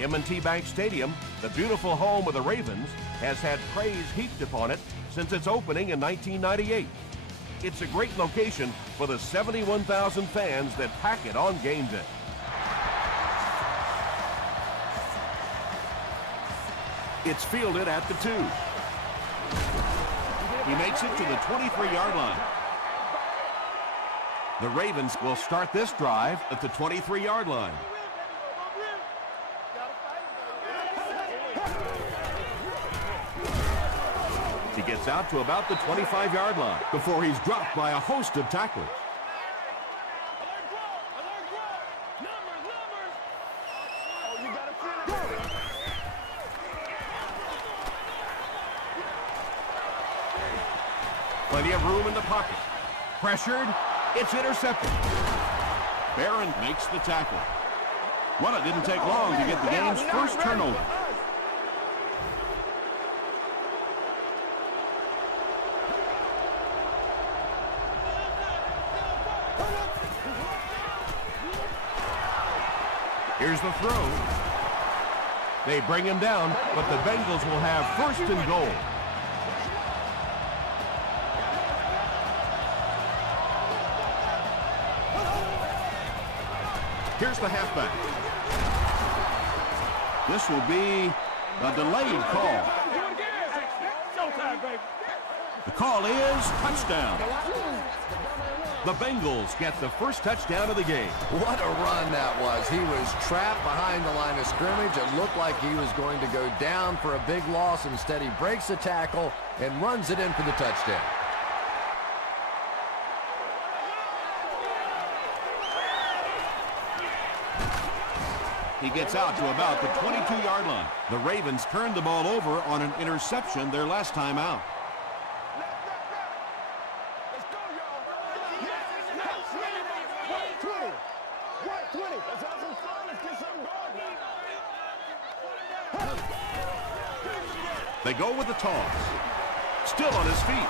M&T Bank Stadium, the beautiful home of the Ravens, has had praise heaped upon it since its opening in 1998. It's a great location for the 71,000 fans that pack it on game day. It's fielded at the 2. He makes it to the 23-yard line. The Ravens will start this drive at the 23-yard line. He gets out to about the 25-yard line before he's dropped by a host of tacklers. Plenty of room in the pocket. Pressured. It's intercepted. Barron makes the tackle. Well, it didn't take long to get the game's first turnover. Here's the throw. They bring him down, but the Bengals will have first and goal. Here's the halfback. This will be a delayed call. The call is touchdown. The Bengals get the first touchdown of the game. What a run that was. He was trapped behind the line of scrimmage. It looked like he was going to go down for a big loss. Instead, he breaks the tackle and runs it in for the touchdown. He gets out to about the 22-yard line. The Ravens turned the ball over on an interception their last time out. They go with the toss. Still on his feet.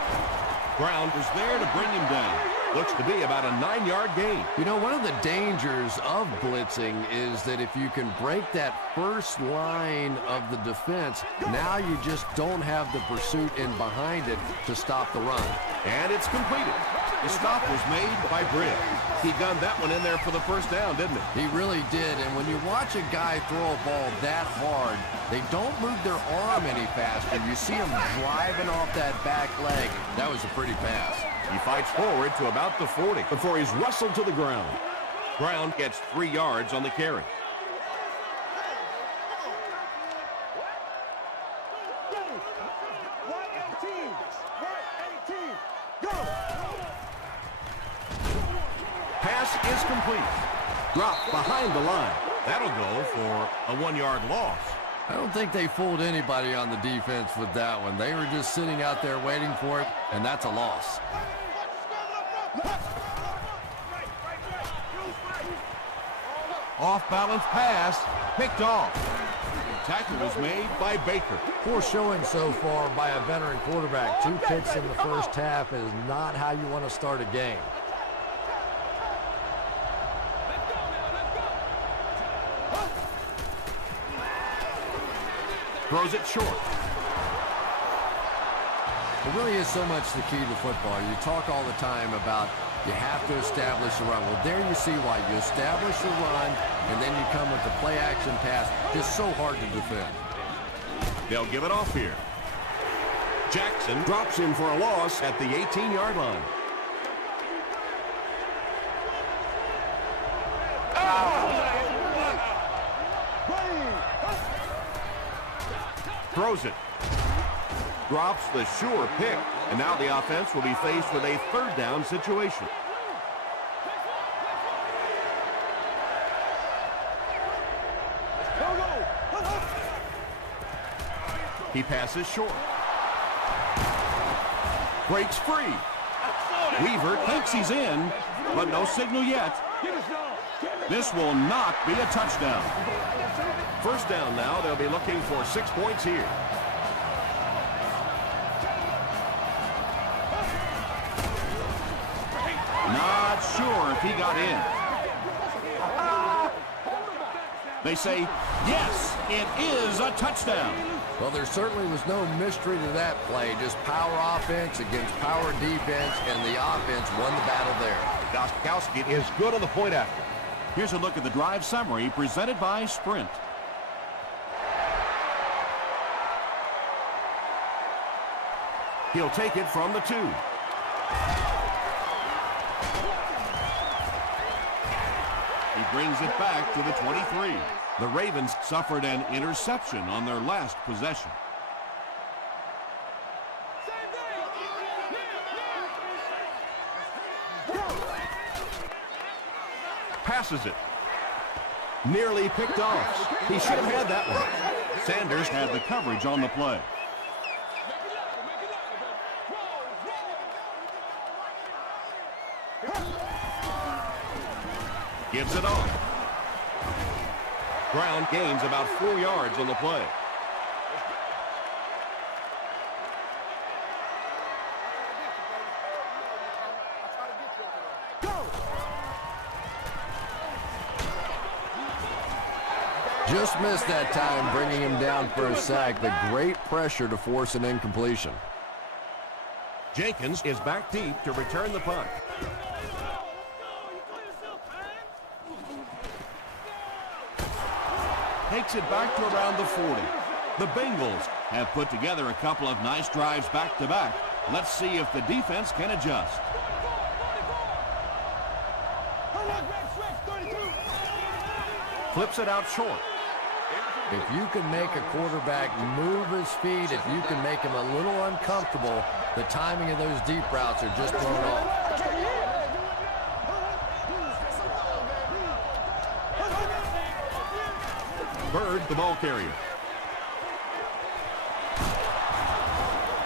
Brown was there to bring him down. Looks to be about a 9-yard gain. You know, one of the dangers of blitzing is that if you can break that first line of the defense, now you just don't have the pursuit in behind it to stop the run. And it's completed. The stop was made by Britt. He gunned that one in there for the first down, didn't he? He really did. And when you watch a guy throw a ball that hard, they don't move their arm any faster. You see him driving off that back leg. That was a pretty pass. He fights forward to about the 40 before he's wrestled to the ground. Brown gets 3 yards on the carry. Pass is complete. Dropped behind the line. That'll go for a 1-yard loss. I don't think they fooled anybody on the defense with that one. They were just sitting out there waiting for it, and that's a loss. Off-balance pass, picked off. The tackle was made by Baker. Poor showing so far by a veteran quarterback. 2 picks in the first half is not how you want to start a game. Throws it short. It really is so much the key to football. You talk all the time about you have to establish the run. Well, there you see why. You establish the run, and then you come with the play-action pass. Just so hard to defend. They'll give it off here. Jackson drops him for a loss at the 18-yard line. Throws it. Drops the sure pick. And now the offense will be faced with a 3rd down situation. He passes short. Breaks free. Weaver thinks he's in, but no signal yet. This will not be a touchdown. First down now. They'll be looking for 6 points here. Not sure if he got in. They say, yes, it is a touchdown. Well, there certainly was no mystery to that play. Just power offense against power defense, and the offense won the battle there. Gostkowski is good on the point after. Here's a look at the drive summary presented by Sprint. He'll take it from the 2. He brings it back to the 23. The Ravens suffered an interception on their last possession. Passes it. Nearly picked off. He should have had that one. Sanders had the coverage on the play. Gives it off. Brown gains about 4 yards on the play. Just missed that time, bringing him down for a sack, but great pressure to force an incompletion. Jenkins is back deep to return the punt. Takes it back to around the 40. The Bengals have put together a couple of nice drives back-to-back. Let's see if the defense can adjust. Flips it out short. If you can make a quarterback move his feet, if you can make him a little uncomfortable, the timing of those deep routes are just thrown off. Bird, the ball carrier.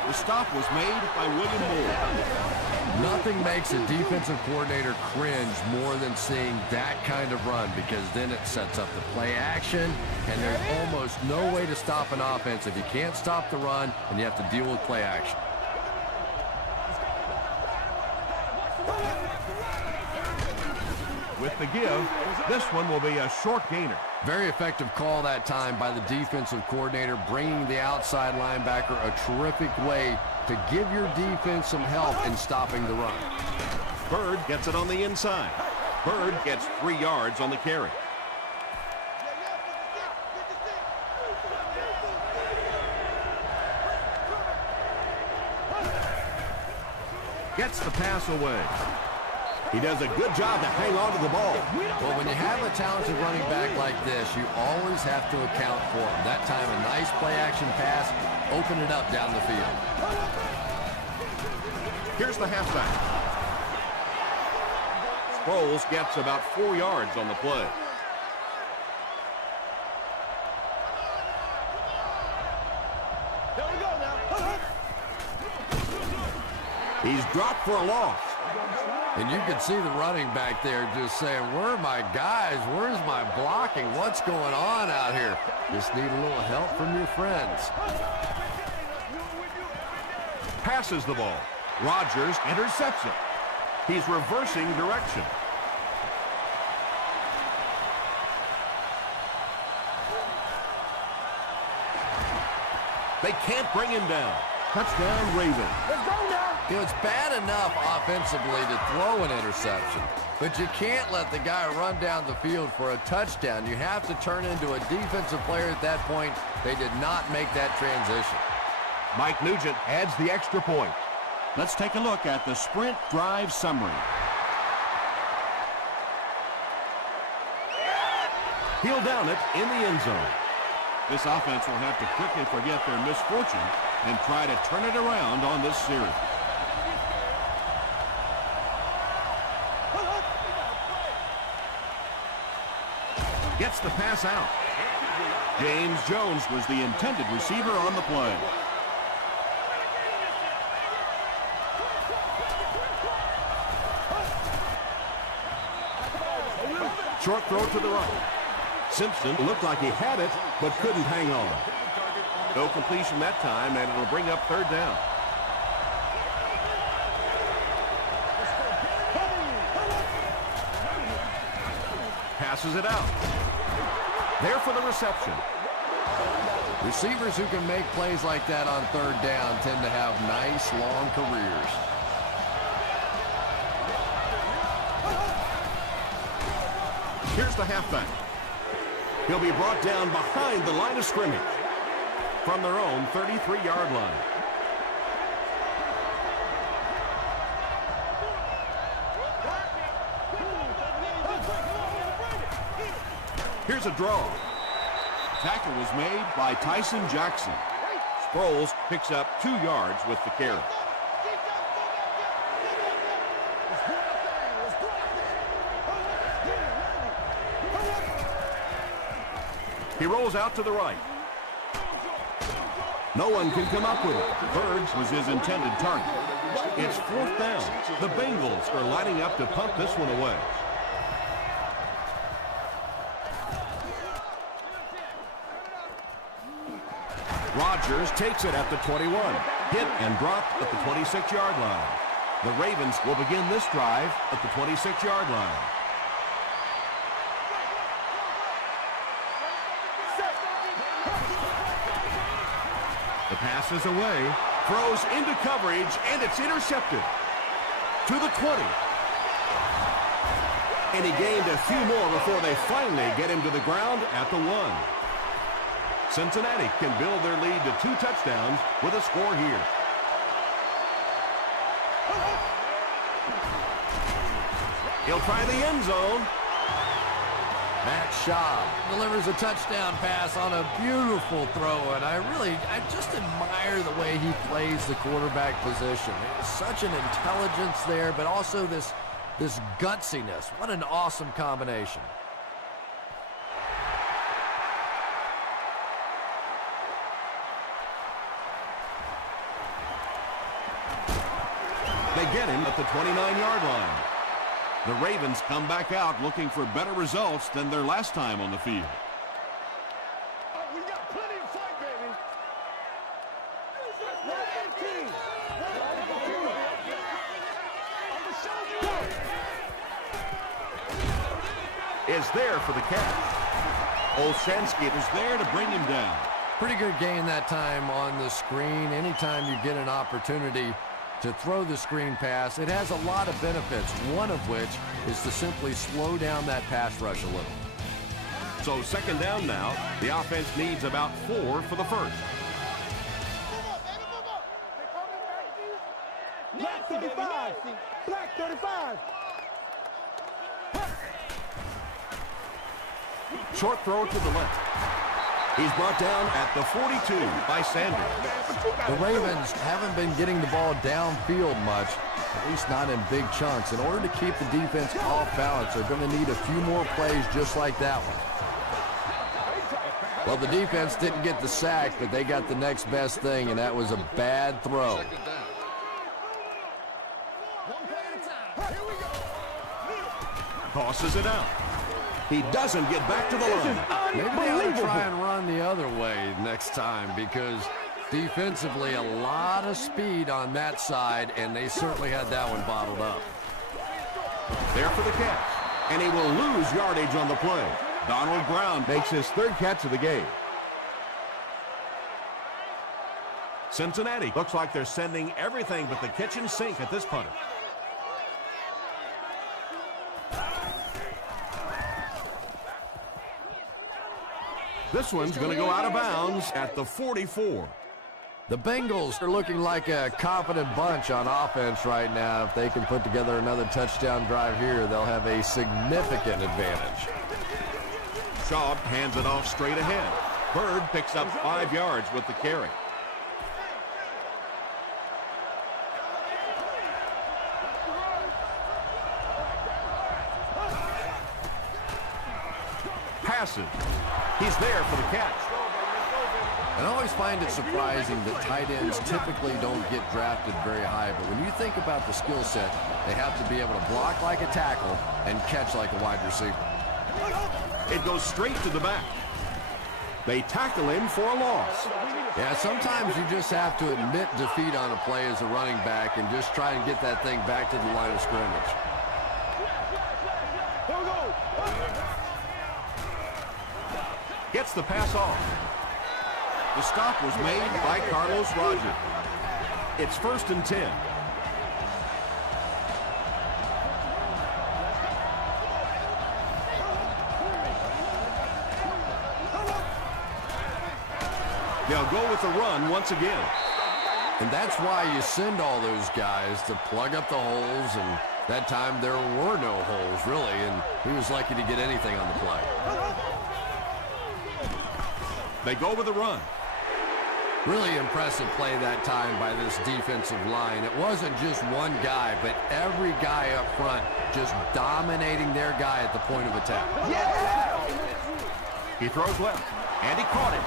The stop was made by William Moore. Nothing makes a defensive coordinator cringe more than seeing that kind of run, because then it sets up the play action, and there's almost no way to stop an offense if you can't stop the run and you have to deal with play action. With the give, this one will be a short gainer. Very effective call that time by the defensive coordinator, bringing the outside linebacker, a terrific way to give your defense some help in stopping the run. Bird gets it on the inside. Bird gets 3 yards on the carry. Gets the pass away. He does a good job to hang on to the ball. Well, when you have a talented running back like this, you always have to account for him. That time, a nice play-action pass, open it up down the field. Here's the halfback. Sproles gets about 4 yards on the play. He's dropped for a loss. And you can see the running back there just saying, where are my guys? Where's my blocking? What's going on out here? Just need a little help from your friends. Passes the ball. Rodgers intercepts it. He's reversing direction. They can't bring him down. Touchdown, Ravens. Let's go now. You know, it's bad enough offensively to throw an interception, but you can't let the guy run down the field for a touchdown. You have to turn into a defensive player at that point. They did not make that transition. Mike Nugent adds the extra point. Let's take a look at the Sprint drive summary. He'll down it in the end zone. This offense will have to quickly forget their misfortune and try to turn it around on this series. Gets the pass out. James Jones was the intended receiver on the play. Short throw to the right. Simpson looked like he had it, but couldn't hang on. No completion that time, and it'll bring up third down. Passes it out. There for the reception. Receivers who can make plays like that on third down tend to have nice, long careers. Here's the halfback. He'll be brought down behind the line of scrimmage from their own 33-yard line. Here's a draw. Tackle was made by Tyson Jackson. Sproles picks up 2 yards with the carry. He rolls out to the right. No one can come up with it. Birds was his intended target. It's 4th down. The Bengals are lining up to punt this one away. Rodgers takes it at the 21. Hit and dropped at the 26-yard line. The Ravens will begin this drive at the 26-yard line. The pass is away, throws into coverage, and it's intercepted. To the 20. And he gained a few more before they finally get him to the ground at the 1. Cincinnati can build their lead to 2 touchdowns with a score here. He'll try the end zone. Matt Schaub delivers a touchdown pass on a beautiful throw, and I just admire the way he plays the quarterback position. There's such an intelligence there, but also this gutsiness. What an awesome combination. They get him at the 29-yard line. The Ravens come back out looking for better results than their last time on the field. Oh, we got plenty of fight, baby. Is there for the catch. Olshansky is there to bring him down. Pretty good gain that time on the screen. Anytime you get an opportunity to throw the screen pass, it has a lot of benefits, one of which is to simply slow down that pass rush a little. So 2nd down now. The offense needs about 4 for the first. Black 35. Black 35. Short throw to the left. He's brought down at the 42 by Sanders. The Ravens haven't been getting the ball downfield much, at least not in big chunks. In order to keep the defense off balance, they're going to need a few more plays just like that one. Well, the defense didn't get the sack, but they got the next best thing, and that was a bad throw. Tosses it out. He doesn't get back to the line. Maybe they ought to try and run the other way next time, because defensively a lot of speed on that side, and they certainly had that one bottled up. There for the catch. And he will lose yardage on the play. Donald Brown Makes his 3rd catch of the game. Cincinnati looks like they're sending everything but the kitchen sink at this punter. This one's going to go out of bounds at the 44. The Bengals are looking like a confident bunch on offense right now. If they can put together another touchdown drive here, they'll have a significant advantage. Schaub hands it off straight ahead. Bird picks up 5 yards with the carry. Passes. He's there for the catch. And I always find it surprising that tight ends typically don't get drafted very high, but when you think about the skill set, they have to be able to block like a tackle and catch like a wide receiver. It goes straight to the back. They tackle him for a loss. Yeah, sometimes you just have to admit defeat on a play as a running back and just try and get that thing back to the line of scrimmage. Gets the pass off. The stop was made by Carlos Rogers. It's 1st and 10. They'll go with the run once again. And that's why you send all those guys to plug up the holes, and that time there were no holes, really, and he was lucky to get anything on the play. They go with the run. Really impressive play that time by this defensive line. It wasn't just one guy, but every guy up front just dominating their guy at the point of attack. Yeah! He throws left, and he caught it.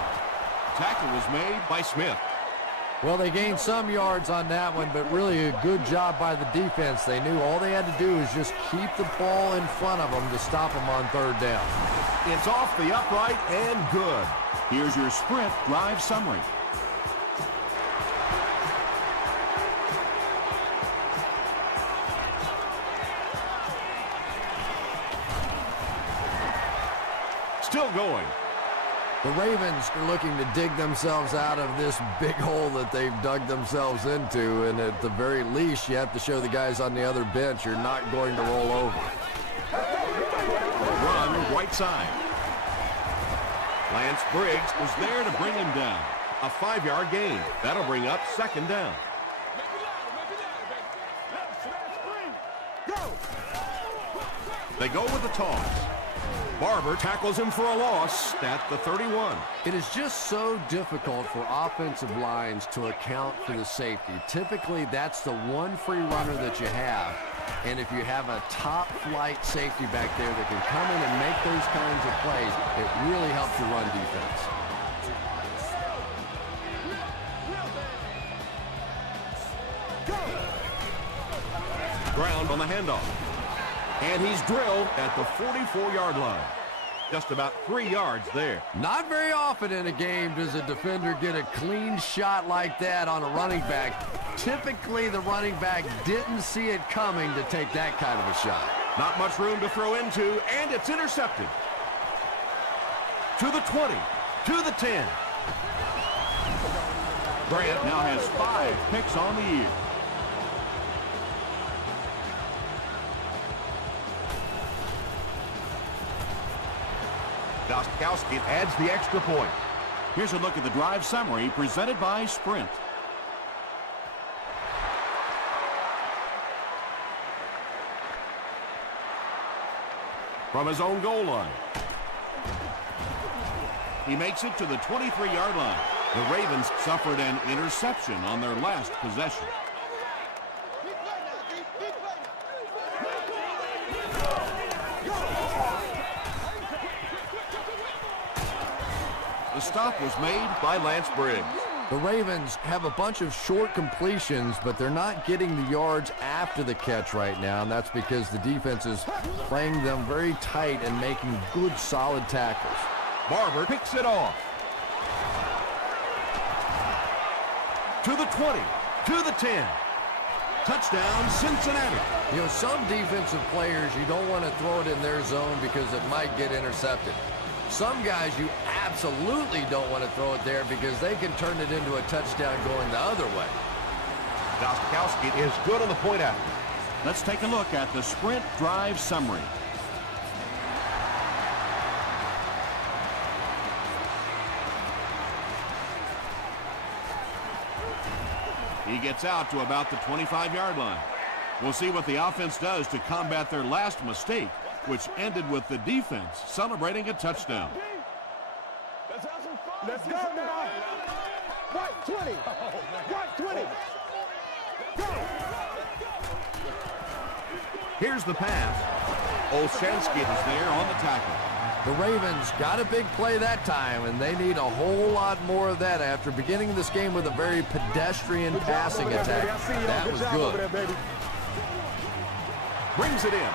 Tackle was made by Smith. Well, they gained some yards on that one, but really a good job by the defense. They knew all they had to do was just keep the ball in front of them to stop them on 3rd down. It's off the upright and good. Here's your sprint drive summary. Still going. The Ravens are looking to dig themselves out of this big hole that they've dug themselves into, and at the very least, you have to show the guys on the other bench you're not going to roll over. Run right side. Lance Briggs was there to bring him down. A 5-yard gain. That'll bring up 2nd down. They go with the toss. Barber tackles him for a loss at the 31. It is just so difficult for offensive lines to account for the safety. Typically, that's the one free runner that you have. And if you have a top-flight safety back there that can come in and make those kinds of plays, it really helps your run defense. Ground on the handoff. And he's drilled at the 44-yard line. Just about 3 yards there. Not very often in a game does a defender get a clean shot like that on a running back. Typically, the running back didn't see it coming to take that kind of a shot. Not much room to throw into, and it's intercepted. To the 20, to the 10. Grant now has 5 picks on the year. Gostkowski adds the extra point. Here's a look at the drive summary presented by Sprint. From his own goal line. He makes it to the 23-yard line. The Ravens suffered an interception on their last possession. The stop was made by Lance Briggs. The Ravens have a bunch of short completions, but they're not getting the yards after the catch right now, and that's because the defense is playing them very tight and making good, solid tackles. Barber picks it off. To the 20, to the 10. Touchdown, Cincinnati. You know, some defensive players, you don't want to throw it in their zone because it might get intercepted. Some guys you absolutely don't want to throw it there because they can turn it into a touchdown going the other way. Gostkowski is good on the point after. Let's take a look at the Sprint drive summary. He gets out to about the 25-yard line. We'll see what the offense does to combat their last mistake, which ended with the defense celebrating a touchdown. Let's go now. White 20. White 20. Go. Here's the pass. Olszewski is there on the tackle. The Ravens got a big play that time, and they need a whole lot more of that after beginning this game with a very pedestrian passing attack. That was good. Brings it in.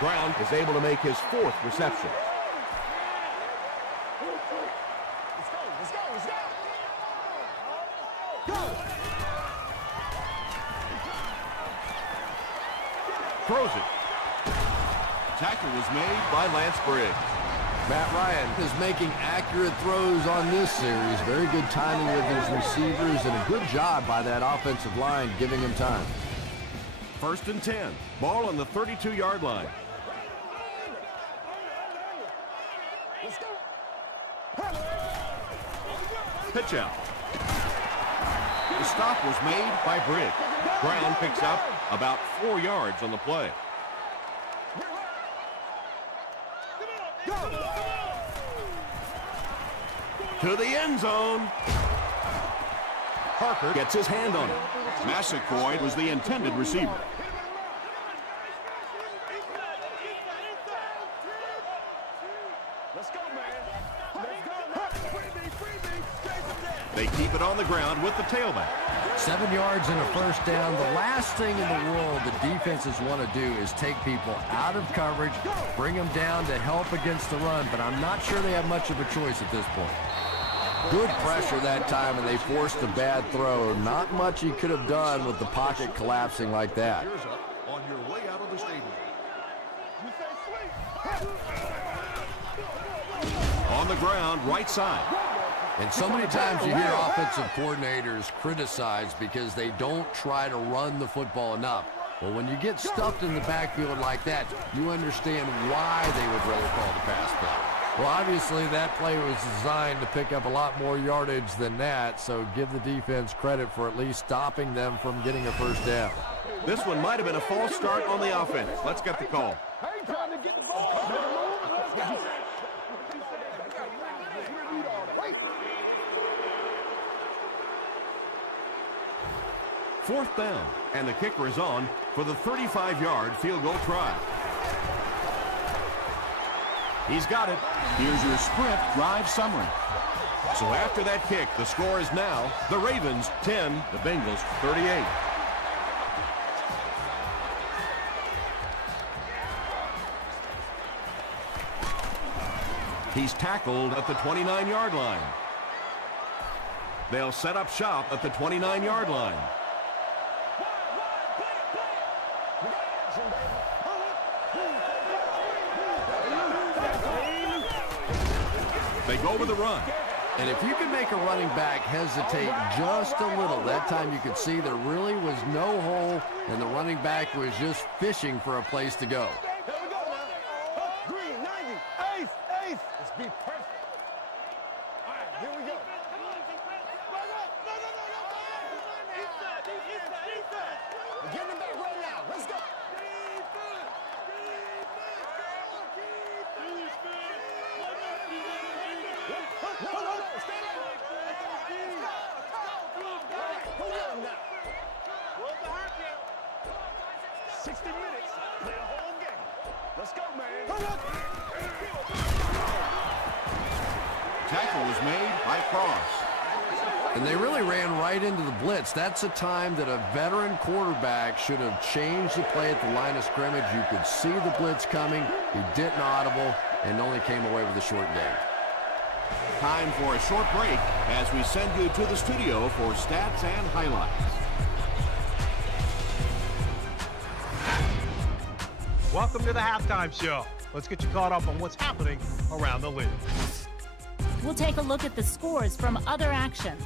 Brown is able to make his 4th reception. Throws it. Tackle was made by Lance Briggs. Matt Ryan is making accurate throws on this series. Very good timing with his receivers and a good job by that offensive line giving him time. 1st and 10. Ball on the 32-yard line. Pitch out. The stop was made by Briggs. Brown picks up about 4 yards on the play. To the end zone. Parker gets his hand on it. Massaquoi was the intended receiver. Let's go, man. Let's go. Freebie. They keep it on the ground with the tailback. 7 yards and a first down. The last thing in the world the defenses want to do is take people out of coverage, bring them down to help against the run, but I'm not sure they have much of a choice at this point. Good pressure that time, and they forced a bad throw. Not much he could have done with the pocket collapsing like that. On your way out of the stadium. On the ground, right side. And so many times you hear offensive coordinators criticized because they don't try to run the football enough. Well, when you get stuffed in the backfield like that, you understand why they would rather call the pass play. Well, obviously that play was designed to pick up a lot more yardage than that, so give the defense credit for at least stopping them from getting a first down. This one might have been a false start on the offense. Let's get the call. I ain't trying to get the ball. Let's go. Wait. 4th down, and the kicker is on for the 35-yard field goal try. He's got it. Here's your sprint drive summary. So after that kick, the score is now the Ravens 10, the Bengals 38. He's tackled at the 29-yard line. They'll set up shop at the 29-yard line. They go with the run. And if you can make a running back hesitate just a little, that time you could see there really was no hole, and the running back was just fishing for a place to go. Here we go now. Green, 90. Ace. Let's be perfect. All right, here we go. We're getting it back right now. Let's go. No, stay there. 60 minutes, play a whole game. Let's go, man. Tackle was made by Cross. And they really ran right into the blitz. That's a time that a veteran quarterback should have changed the play at the line of scrimmage. You could see the blitz coming. He didn't audible and only came away with a short gain. Time for a short break as we send you to the studio for stats and highlights. Welcome to the halftime show. Let's get you caught up on what's happening around the league. We'll take a look at the scores from other action.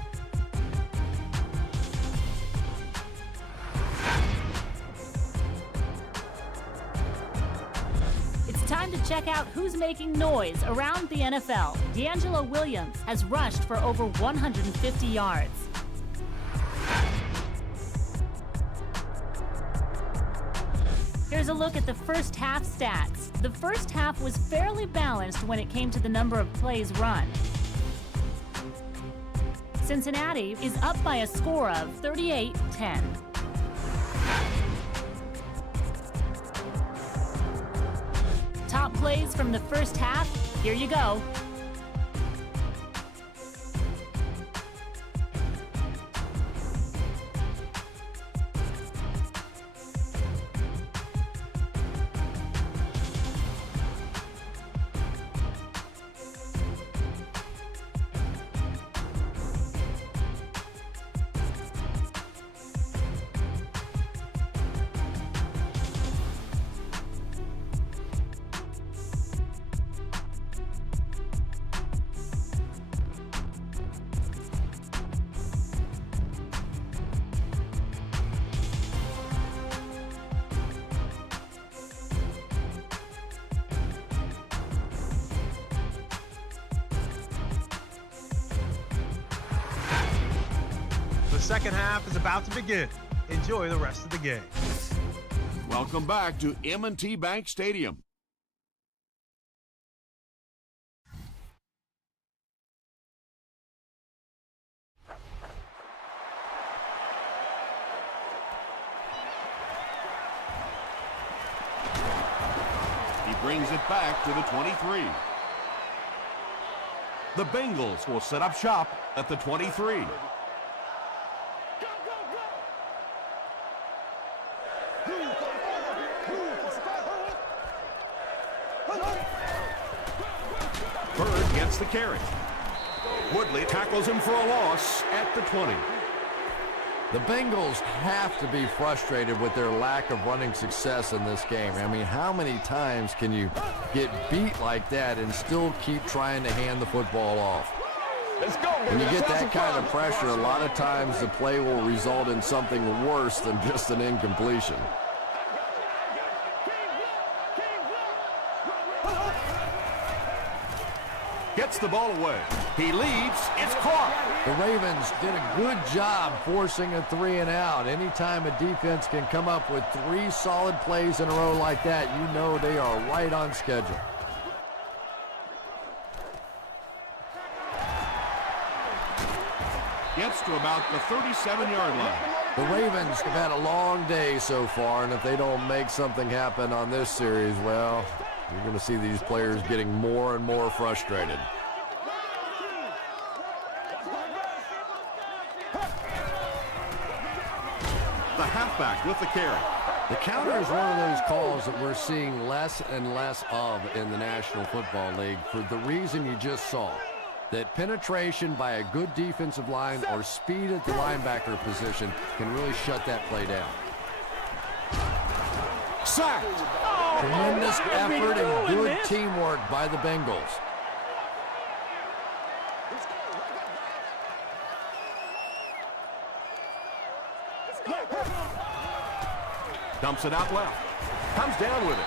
It's time to check out who's making noise around the NFL. D'Angelo Williams has rushed for over 150 yards. Here's a look at the first half stats. The first half was fairly balanced when it came to the number of plays run. Cincinnati is up by a score of 38-10. Top plays from the first half, here you go. second half is about to begin. Enjoy the rest of the game. Welcome back to M&T Bank Stadium. He brings it back to the 23. The Bengals will set up shop at the 23. Bird gets the carry. Woodley tackles him for a loss at the 20. The Bengals have to be frustrated with their lack of running success in this game. I mean, how many times can you get beat like that and still keep trying to hand the football off? Let's go, baby. When you get Let's that have kind some of fun. pressure, a lot of times the play will result in something worse than just an incompletion. Gets the ball away. He leaps. It's caught. The Ravens did a good job forcing a 3 and out. Anytime a defense can come up with 3 solid plays in a row like that, you know they are right on schedule. Gets to about the 37-yard line. The Ravens have had a long day so far, and if they don't make something happen on this series, well, you're going to see these players getting more and more frustrated. The halfback with the carry. The counter is one of those calls that we're seeing less and less of in the National Football League for the reason you just saw. That penetration by a good defensive line or speed at the linebacker position can really shut that play down. Sacked. Tremendous effort and good teamwork by the Bengals. Dumps it out left. Comes down with it.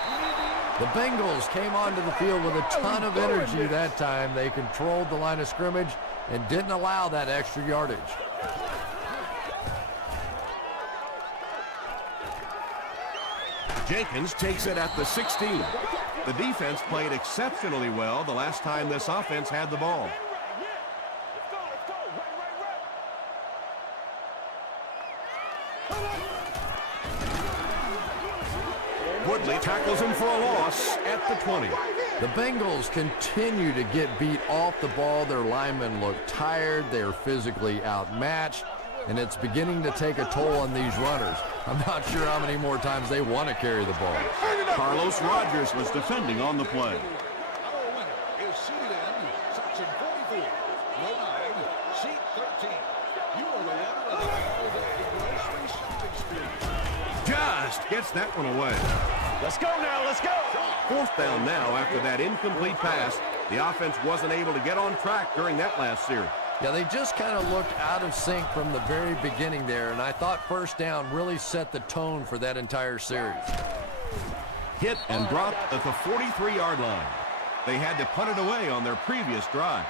The Bengals came onto the field with a ton of energy that time. They controlled the line of scrimmage and didn't allow that extra yardage. Jenkins takes it at the 16. The defense played exceptionally well the last time this offense had the ball. Woodley tackles him for a loss at the 20. The Bengals continue to get beat off the ball. Their linemen look tired. They're physically outmatched, and it's beginning to take a toll on these runners. I'm not sure how many more times they want to carry the ball. Carlos Rogers was defending on the play. Our winner is seated in section 44, row 9, seat 13. You are the winner of the all-day grocery shopping spree. Just gets that one away. Let's go now. Let's go. Fourth down now after that incomplete pass. The offense wasn't able to get on track during that last series. Yeah, they just kind of looked out of sync from the very beginning there, and I thought first down really set the tone for that entire series. Hit and dropped at the 43-yard line. They had to punt it away on their previous drive.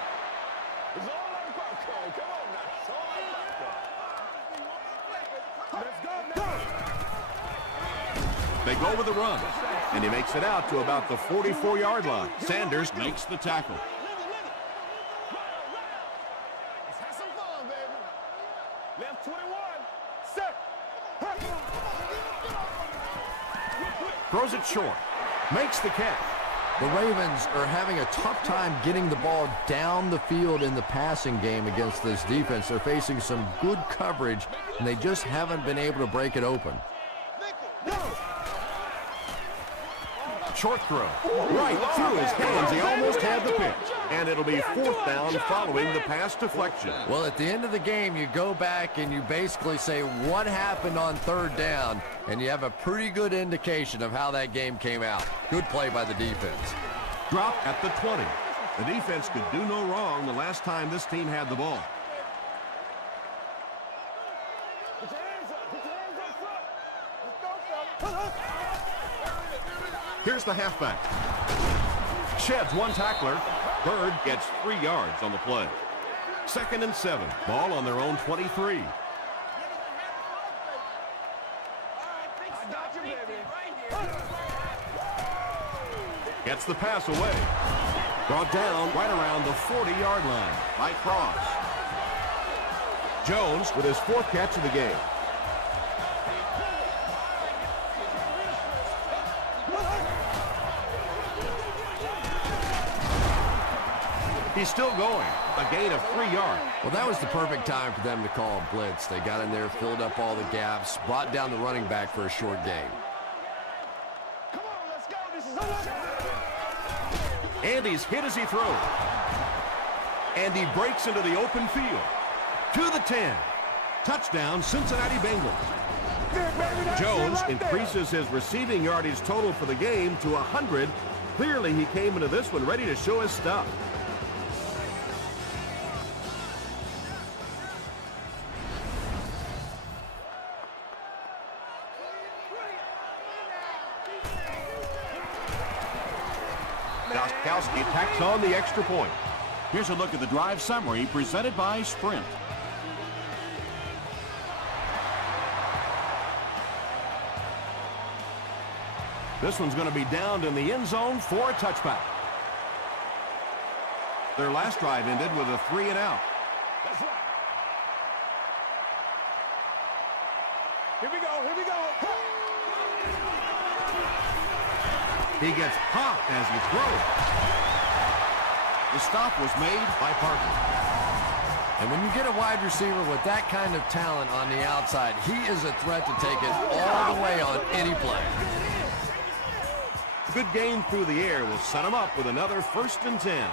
It's all like popcorn. Come on now. It's all like popcorn. Let's go now. They go with the run, and he makes it out to about the 44-yard line. Sanders makes the tackle. Let's have some fun, baby. Left 21. Set. Throws it short. Makes the catch. The Ravens are having a tough time getting the ball down the field in the passing game against this defense. They're facing some good coverage, and they just haven't been able to break it open. Short throw. Right through his hands. He almost had the pitch. And it'll be fourth down following the pass deflection. Well, at the end of the game, you go back and you basically say what happened on third down, and you have a pretty good indication of how that game came out. Good play by the defense. Drop at the 20. The defense could do no wrong the last time this team had the ball. Put your hands up. Put your hands up front. Let's go, fella. Here's the halfback. Sheds one tackler. Bird gets 3 yards on the play. 2nd and 7. Ball on their own 23. gets the pass away. Brought down right around the 40-yard line by Cross. Jones with his 4th catch of the game. He's still going. A gain of 3 yards. Well, that was the perfect time for them to call a blitz. They got in there, filled up all the gaps, brought down the running back for a short gain. Come on, let's go. This is And he's hit as he throws. And he breaks into the open field. To the 10. Touchdown, Cincinnati Bengals. Jones increases his receiving yardage total for the game to 100. Clearly, he came into this one ready to show his stuff. Gostkowski tacks on the extra point. Here's a look at the drive summary presented by Sprint. This one's going to be downed in the end zone for a touchback. Their last drive ended with a 3-and-out. That's right. Here we go. Here we go. He gets popped as he throws. The stop was made by Parker. And when you get a wide receiver with that kind of talent on the outside, he is a threat to take it all the way on any play. Good gain through the air will set him up with another 1st and 10.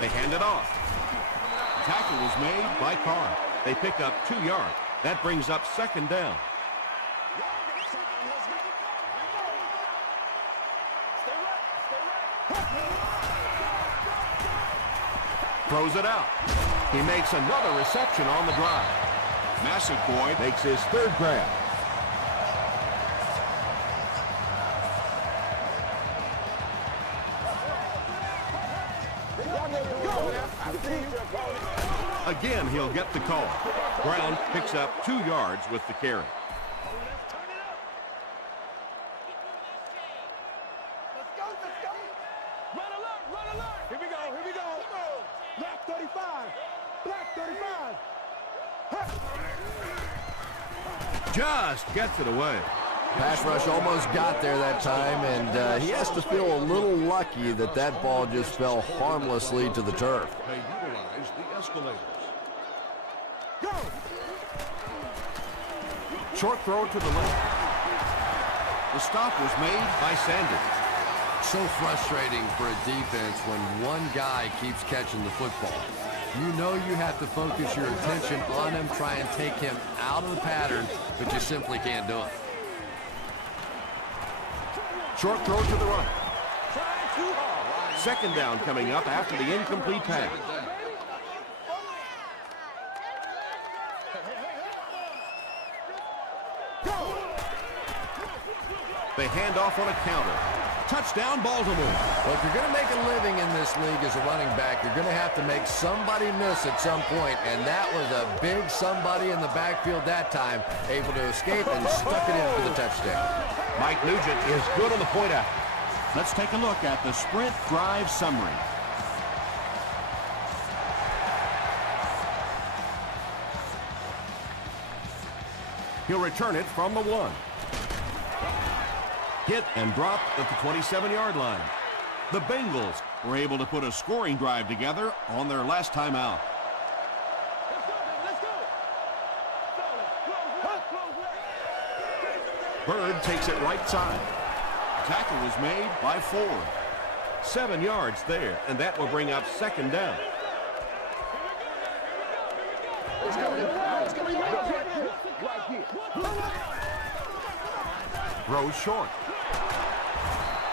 They hand it off. Tackle was made by Carr. They pick up 2 yards. That brings up 2nd down. Throws it out. He makes another reception on the drive. Massaquoi Makes his 3rd grab. Again, he'll get the call. Brown picks up 2 yards with the carry. Let's go. Run alert. Here we go. Black 35. Just gets it away. Pass rush almost got there that time, and he has to feel a little lucky that that ball just fell harmlessly to the turf. They utilize the escalators. Go. Short throw to the left. The stop was made by Sanders. So frustrating for a defense when one guy keeps catching the football. You know you have to focus your attention on him, try and take him out of the pattern, but you simply can't do it. Short throw to the right. 2nd down coming up after the incomplete pass. They hand off on a counter. Touchdown, Baltimore. Well, if you're going to make a living in this league as a running back, you're going to have to make somebody miss at some point, and that was a big somebody in the backfield that time, able to escape and stuck it in for the touchdown. Mike Nugent is good on the point out. Let's take a look at the Sprint drive summary. He'll return it from the 1. Hit and dropped at the 27-yard line. The Bengals Were able to put a scoring drive together on their last time out. Bird takes it right side. Tackle was made by Ford. 7 yards there, and that will bring up 2nd down. Throws short.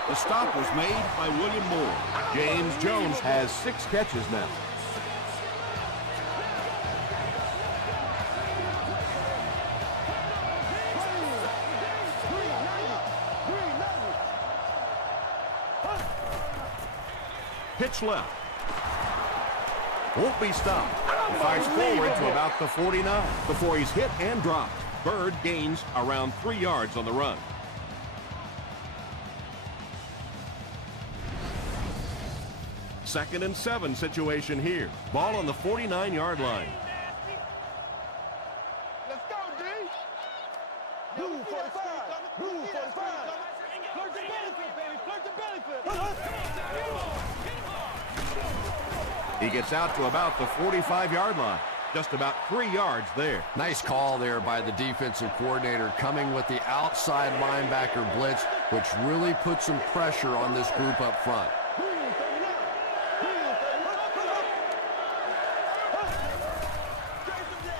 The stop was made by William Moore. James Jones has 6 catches now. Pitch left. Won't be stopped. He fires forward to about the 49 before he's hit and dropped. Bird gains around 3 yards on the run. Second and 7 situation here. Ball on the 49-yard line. Let's go, D. Blue 45. Blue 45. Flirt the belly flip, baby. Flirt the belly flip. He gets out to about the 45-yard line. Just about 3 yards there. Nice call there by the defensive coordinator, coming with the outside linebacker blitz, which really put some pressure on this group up front.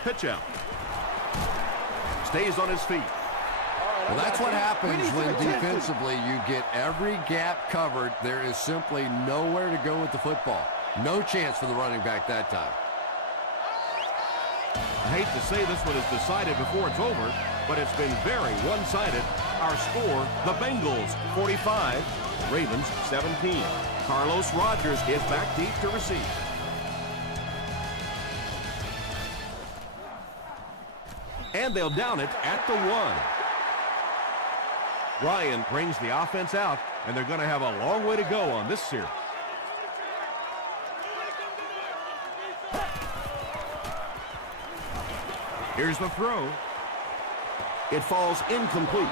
Pitch out. Stays on his feet. Well, that's what happens when defensively you get every gap covered. There is simply nowhere to go with the football. No chance for the running back that time. I hate to say this one is decided before it's over, but it's been very one-sided. Our score, the Bengals 45, Ravens 17. Carlos Rogers is back deep to receive. And they'll down it at the 1. Ryan brings the offense out, and they're going to have a long way to go on this series. Here's the throw. It falls incomplete.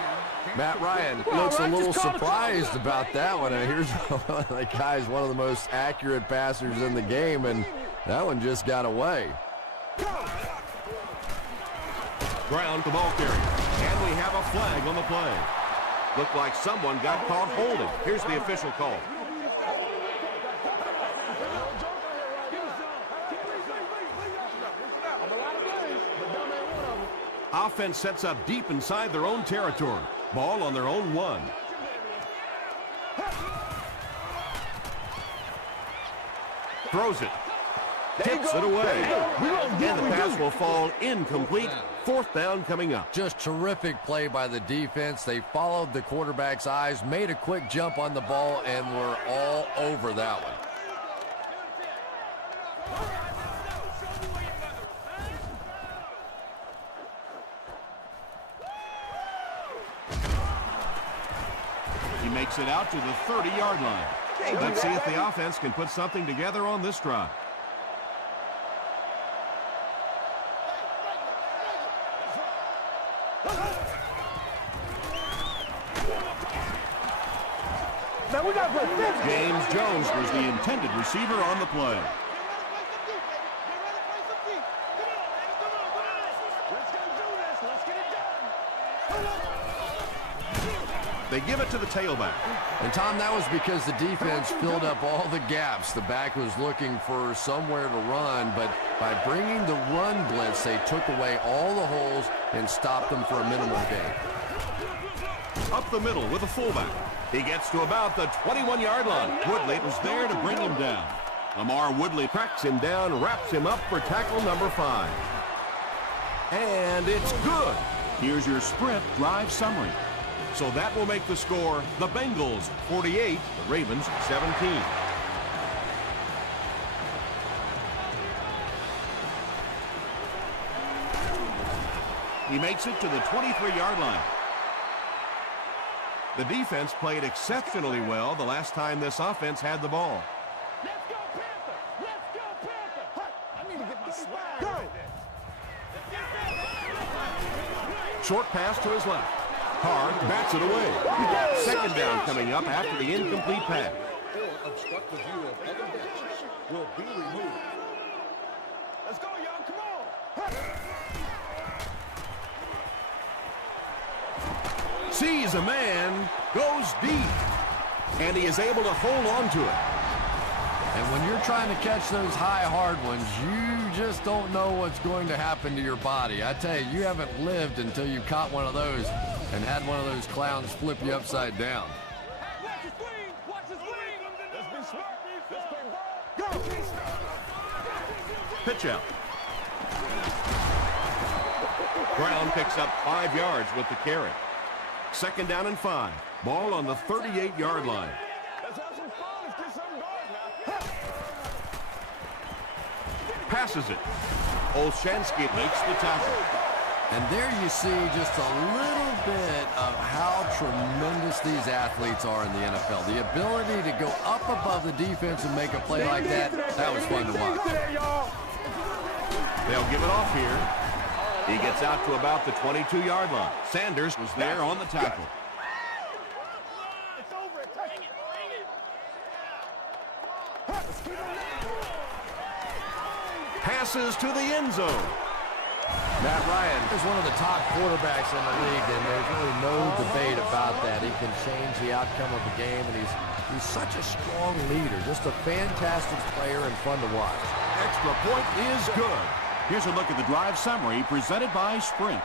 Matt Ryan looks a little surprised about that one. And here's one of the guys, one of the most accurate passers in the game, and that one just got away. Ground the ball carrier. And we have a flag on the play. Looked like someone got caught holding. Here's the official call. Offense sets up deep inside their own territory. Ball on their own 1. Throws it. Tips it away. And the pass will fall incomplete. 4th down coming up. Just terrific play by the defense. They followed the quarterback's eyes, made a quick jump on the ball, and were all over that one. He makes it out to the 30-yard line. Let's see if the offense can put something together on this drive. James Jones was the intended receiver on the play. They give it to the tailback. And, Tom, that was because the defense filled up all the gaps. The back was looking for somewhere to run, but by bringing the run blitz, they took away all the holes and stopped them for a minimal gain. Up the middle with a fullback. He gets to about the 21-yard line. Woodley was there to bring him down. Lamar Woodley tracks him down, wraps him up for tackle number 5. And it's good. Here's your sprint drive summary. So that will make the score the Bengals 48, the Ravens 17. He makes it to the 23-yard line. The defense played exceptionally well the last time this offense had the ball. Let's go, Panther! Let's go, Panther! I need to get my swag right there. Short pass to his left. Hard bats it away. Second down coming up after the incomplete pass. Or obstruct the view of other benches will be removed. Let's go, y'all. Come on. Sees a man, goes deep, and he is able to hold on to it. And when you're trying to catch those high, hard ones, you just don't know what's going to happen to your body. I tell you, you haven't lived until you caught one of those and had one of those clowns flip you upside down. Watch the screen! Watch the screen! Let's be smart. Let's play ball. Go! Pitch out. Brown picks up 5 yards with the carry. Second down and 5. Ball on the 38-yard line. Let's have some fun. Let's get something going now. Passes it. Olshansky makes the tackle. And there you see just a little bit of how tremendous these athletes are in the NFL. The ability to go up above the defense and make a play like that, that was fun to watch. They'll give it off here. He gets out to about the 22-yard line. Sanders was there on the tackle. Passes to the end zone. Matt Ryan is one of the top quarterbacks in the league, and there's really no debate about that. He can change the outcome of the game, and he's such a strong leader. Just a fantastic player and fun to watch. Extra point is good. Here's a look at the drive summary presented by Sprint.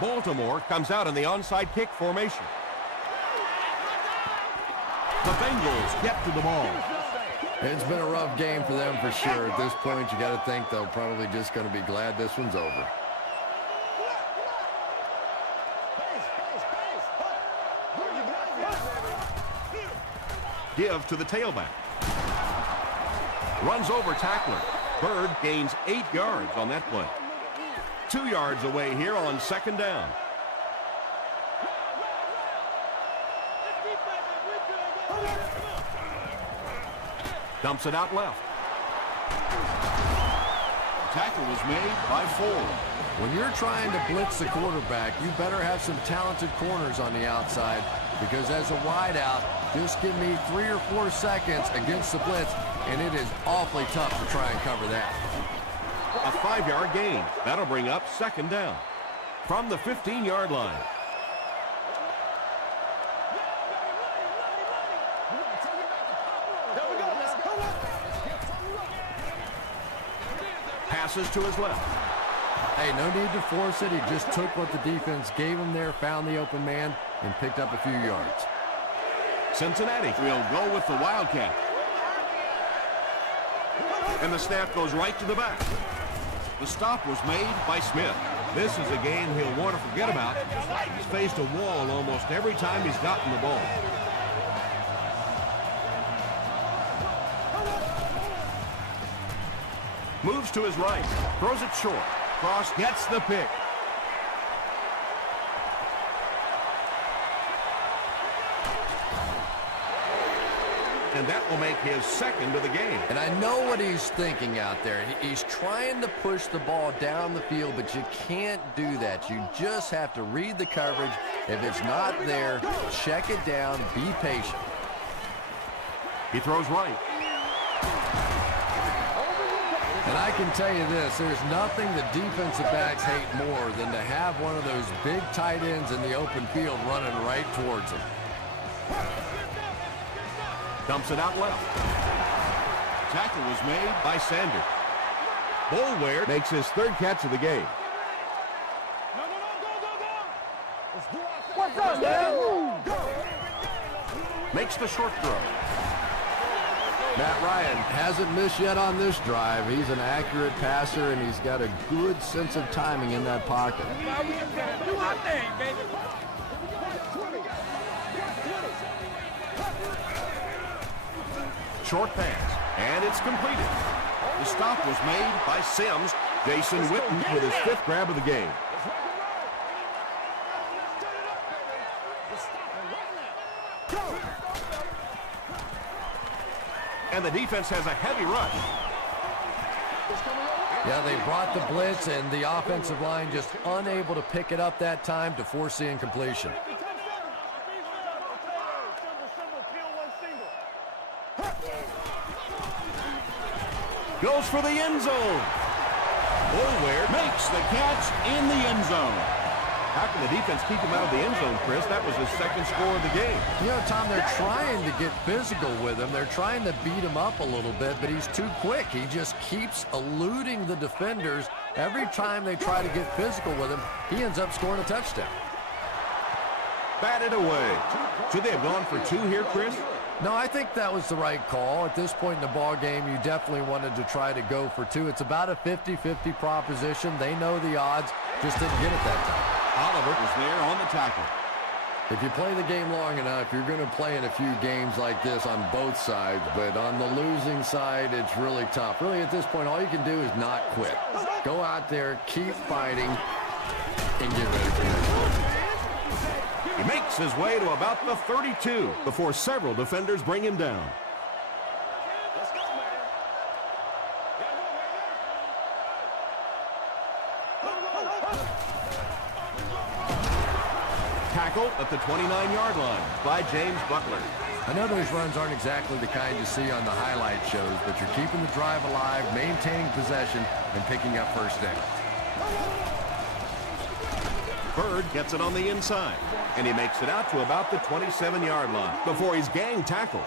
Baltimore comes out in the onside kick formation. The Bengals get to the ball. It's been a rough game for them for sure. At this point, you got to think they're probably just going to be glad this one's over. Give to the tailback. Runs over tackler. Bird gains 8 yards on that play. 2 yards away here on second down. Dumps it out left. Tackle was made by Ford. When you're trying to blitz the quarterback, you better have some talented corners on the outside, because as a wideout, just give me 3 or 4 seconds against the blitz, and it is awfully tough to try and cover that. A 5-yard gain. That'll bring up second down. From the 15-yard line. Passes to his left. Hey, no need to force it. He just took what the defense gave him there, found the open man, and picked up a few yards. Cincinnati We'll go with the Wildcat. and the snap goes right to the back. The stop was made by Smith. This is a game he'll want to forget about. He's faced a wall almost every time he's gotten the ball. Moves to his right, throws it short. Cross gets the pick. And that will make his second of the game. And I know what he's thinking out there. He's trying to push the ball down the field, but you can't do that. You just have to read the coverage. If it's not there, check it down, be patient. He throws right. And I can tell you this, there's nothing the defensive backs hate more than to have one of those big tight ends in the open field running right towards them. Dumps it out left. Tackle was made By Sanders. Boulware makes his third catch of the game. What's up, man? Makes the short throw. Matt Ryan hasn't missed yet on this drive. He's an accurate passer, and he's got a good sense of timing in that pocket. Do our thing, baby. Short pass. And it's completed. The stop was made by Sims. Jason Witten with his fifth grab of the game. And the defense has a heavy rush. Yeah, they brought the blitz, and the offensive line just unable to pick it up that time to force the incompletion. Goes for the end zone. Boulware Makes the catch in the end zone. How can the defense keep him out of the end zone, Chris? That was his second score of the game. You know, Tom, they're trying to get physical with him. They're trying to beat him up a little bit, but he's too quick. He just keeps eluding the defenders. Every time they try to get physical with him, he ends up scoring a touchdown. Batted away. Should they have gone for 2 here, Chris? No, I think that was the right call. At this point in the ball game, you definitely wanted to try to go for 2. It's about a 50-50 proposition. They know the odds, just didn't get it that time. Oliver was there on the tackle. If you play the game long enough, you're going to play in a few games like this on both sides, but on the losing side, it's really tough. Really, at this point, all you can do is not quit. Go out there, keep fighting, and get ready for it. He makes his way to about the 32 before several defenders bring him down. Tackle at the 29-yard line by James Butler. I know those runs aren't exactly the kind you see on the highlight shows, but you're keeping the drive alive, maintaining possession, and picking up first down. Bird gets it on the inside, and he makes it out to about the 27-yard line before he's gang tackled.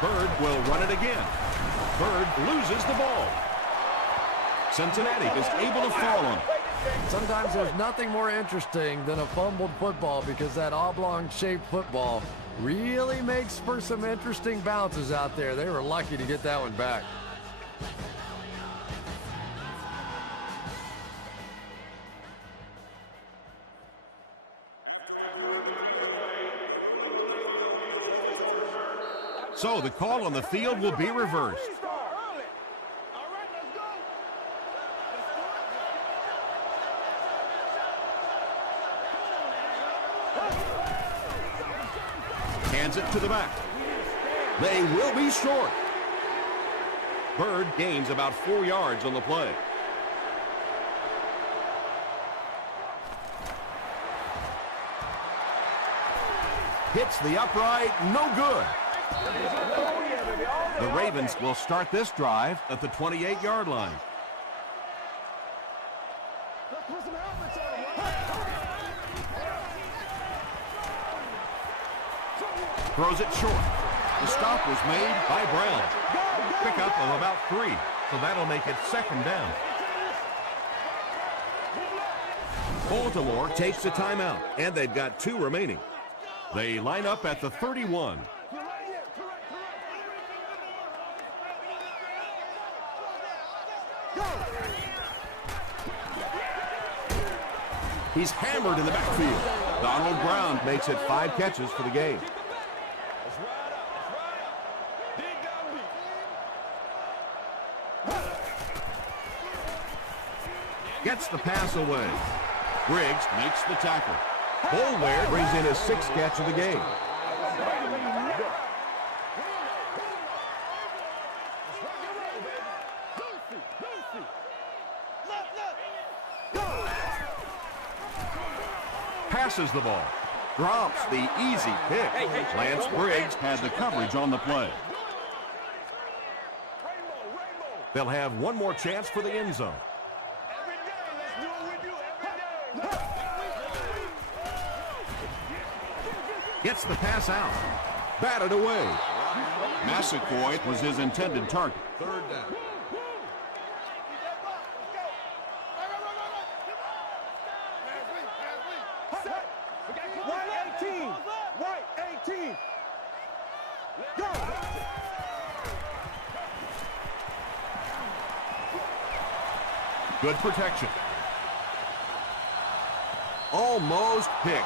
Bird will run it again. Bird loses the ball. Cincinnati is able to fall on it. Sometimes there's nothing more interesting than a fumbled football because that oblong-shaped football really makes for some interesting bounces out there. They were lucky to get that one back. So the call on the field will be reversed. Hands it to the back. They will be short. Bird gains about 4 yards on the play. Hits the upright, no good. The Ravens will start this drive at the 28-yard line. Throws it short. The stop was made by Brown. Pickup of about 3, so that'll make it second down. Baltimore takes a timeout, and they've got 2 remaining. They line up at the 31. He's hammered in the backfield. Donald Brown makes it 5 catches for the game. Gets the pass away. Briggs makes the tackle. Boulware brings in his 6th catch of the game. Passes the ball. Drops the easy pick. Lance Briggs had the coverage on the play. They'll have one more chance for the end zone. Gets the pass out. Batted away. Massaquoi was his intended target. Third down. White 18. White 18. Go. Good protection. Almost picked.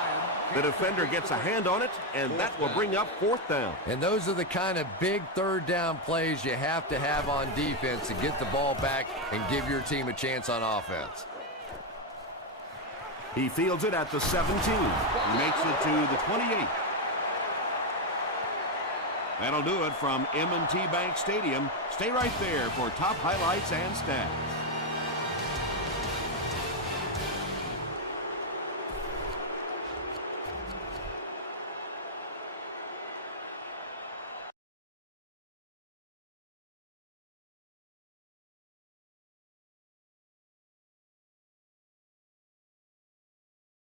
The defender gets a hand on it, and that will bring up 4th down. And those are the kind of big third down plays you have to have on defense to get the ball back and give your team a chance on offense. He fields it at the 17. He makes it to the 28. That'll do it from M&T Bank Stadium. Stay right there for top highlights and stats.